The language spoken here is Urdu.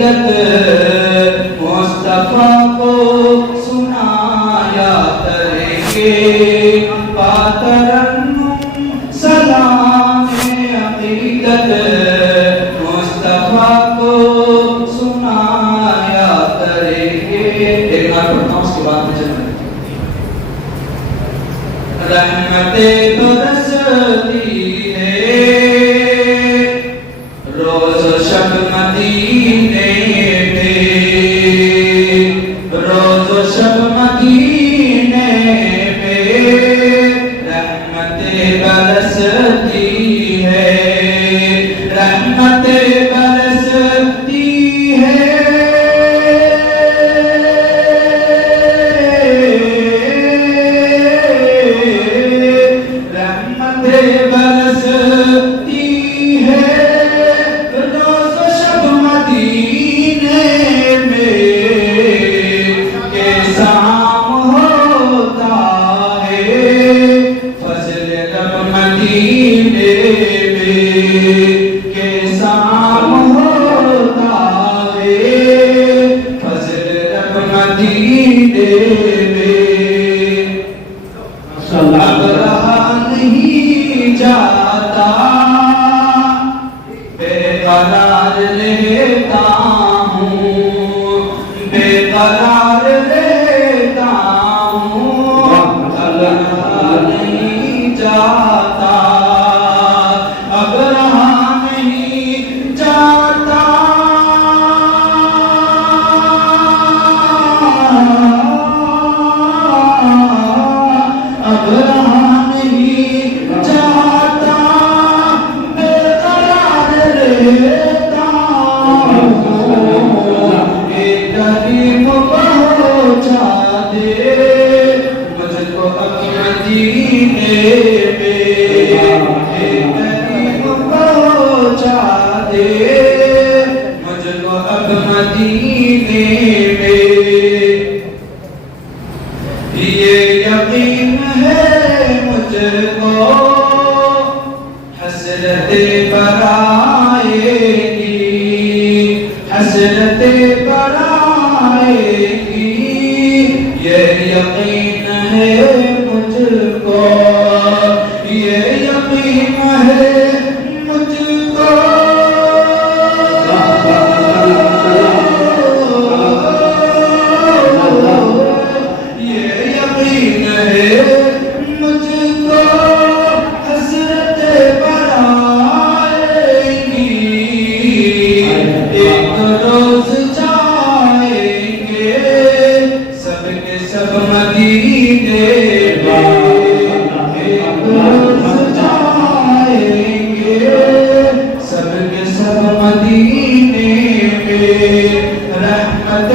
عقیدت مصطفیٰ کو سنایا کریں گے پاترنم سلام عقیدت مصطفیٰ کو سنایا کریں گے. ایک بار پڑھتا ہوں اس کے بعد میں چلتا ہوں. رحمتیں برستی ہے روز و شب مدینے پہ روز و شب مدینے پہ رحمتیں برستی ہے رحمتیں برستی ہے اب رہا نہیں جاتا بے قرار رہتا ہوں بے قرار رہتا ہوں اب رہا نہیں جاتا اب رہا نہیں جاتا اب رہا نہیں جاتا بے قرار رہتا ہوں. ایک کریم پہنچا دے مجھ کو مدینے میں ایک کریم پہنچا دے مجھ کو مدینے میں. یہ یقین ہے مجھ کو حسرت پر آئے گی حسرت پر آئے گی. یہ یقین ہے مجھ کو یہ یقین ہے مجھ کو مدینے میں رحمت